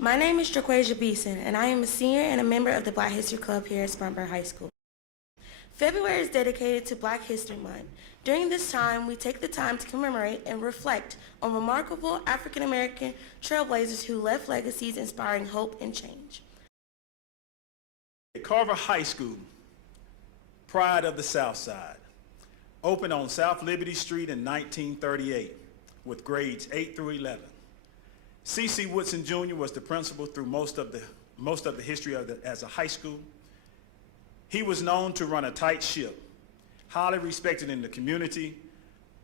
My name is Jaquasia Beeson, and I am a senior and a member of the Black History Club here at Spartanburg High School. February is dedicated to Black History Month. During this time, we take the time to commemorate and reflect on remarkable African American trailblazers who left legacies inspiring hope and change. Carver High School, pride of the South Side, opened on South Liberty Street in 1938 with grades 8 through 11. C.C. Woodson Jr. was the principal through most of the history as a high school. He was known to run a tight ship, highly respected in the community.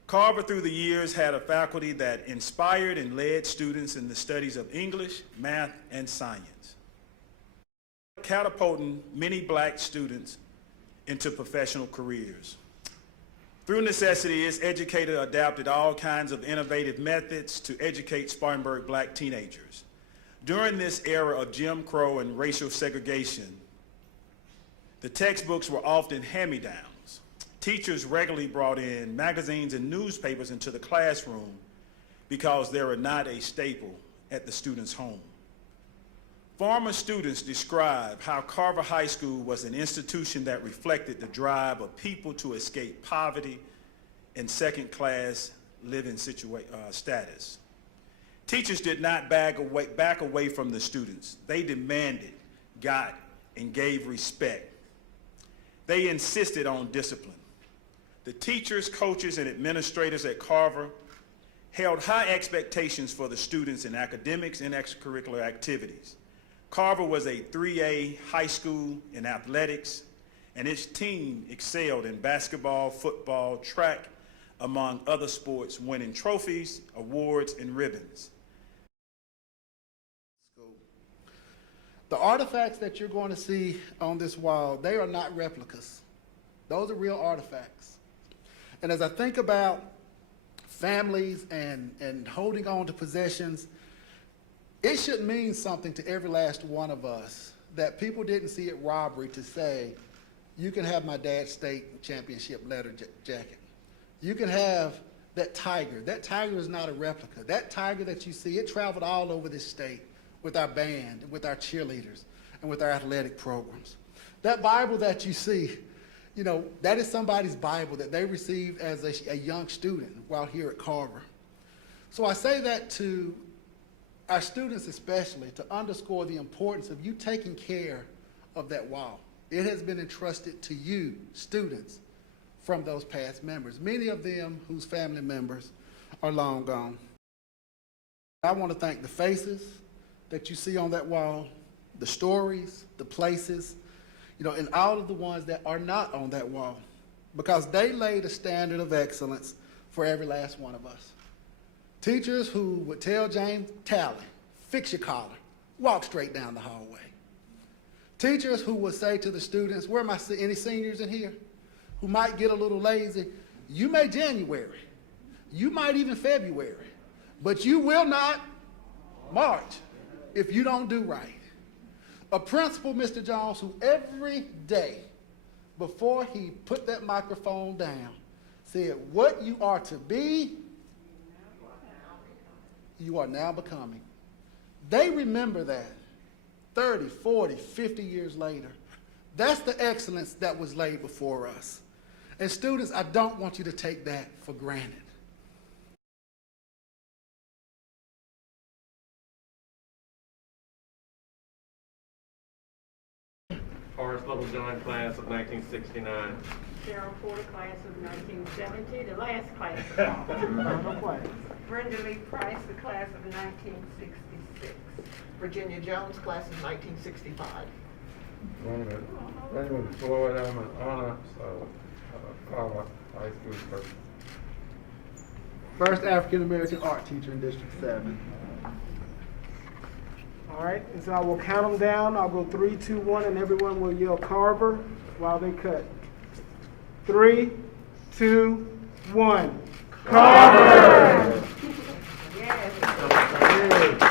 Carver through the years had a faculty that inspired and led students in the studies of English, math, and science, catapulting many black students into professional careers. Through necessity, its educator adapted all kinds of innovative methods to educate Spartanburg black teenagers. During this era of Jim Crow and racial segregation, the textbooks were often hand-me-downs. Teachers regularly brought in magazines and newspapers into the classroom because they were not a staple at the student's home. Former students describe how Carver High School was an institution that reflected the drive of people to escape poverty and second-class living status. Teachers did not back away from the students. They demanded, got, and gave respect. They insisted on discipline. The teachers, coaches, and administrators at Carver held high expectations for the students in academics and extracurricular activities. Carver was a 3A high school in athletics, and its team excelled in basketball, football, track, among other sports, winning trophies, awards, and ribbons. The artifacts that you're going to see on this wall, they are not replicas. Those are real artifacts. And as I think about families and holding on to possessions, it should mean something to every last one of us that people didn't see it robbery to say, you can have my dad's state championship leather jacket. You can have that tiger. That tiger is not a replica. That tiger that you see, it traveled all over this state with our band, and with our cheerleaders, and with our athletic programs. That Bible that you see, you know, that is somebody's Bible that they received as a young student while here at Carver. So I say that to our students especially, to underscore the importance of you taking care of that wall. It has been entrusted to you, students, from those past members, many of them whose family members are long gone. I want to thank the faces that you see on that wall, the stories, the places, you know, and all of the ones that are not on that wall, because they laid a standard of excellence for every last one of us. Teachers who would tell James, Talley, fix your collar, walk straight down the hallway. Teachers who would say to the students, where are any seniors in here who might get a little lazy? You may January, you might even February, but you will not March if you don't do right. A principal, Mr. Jones, who every day before he put that microphone down said, what you are to be, you are now becoming. They remember that 30, 40, 50 years later. That's the excellence that was laid before us. And students, I don't want you to take that for granted. Horace Littlejohn, class of 1969. Cheryl Porter, class of 1970, the last class. Brenda Lee Pryce, the class of 1966. Virginia Jones, class of 1965. Raymond Floyd, I'm an honor Carver High School person. First African American art teacher in District 7. All right, and so I will count them down. I'll go 3, 2, 1, and everyone will yell Carver while they cut. 3, 2, 1. Carver! Yes.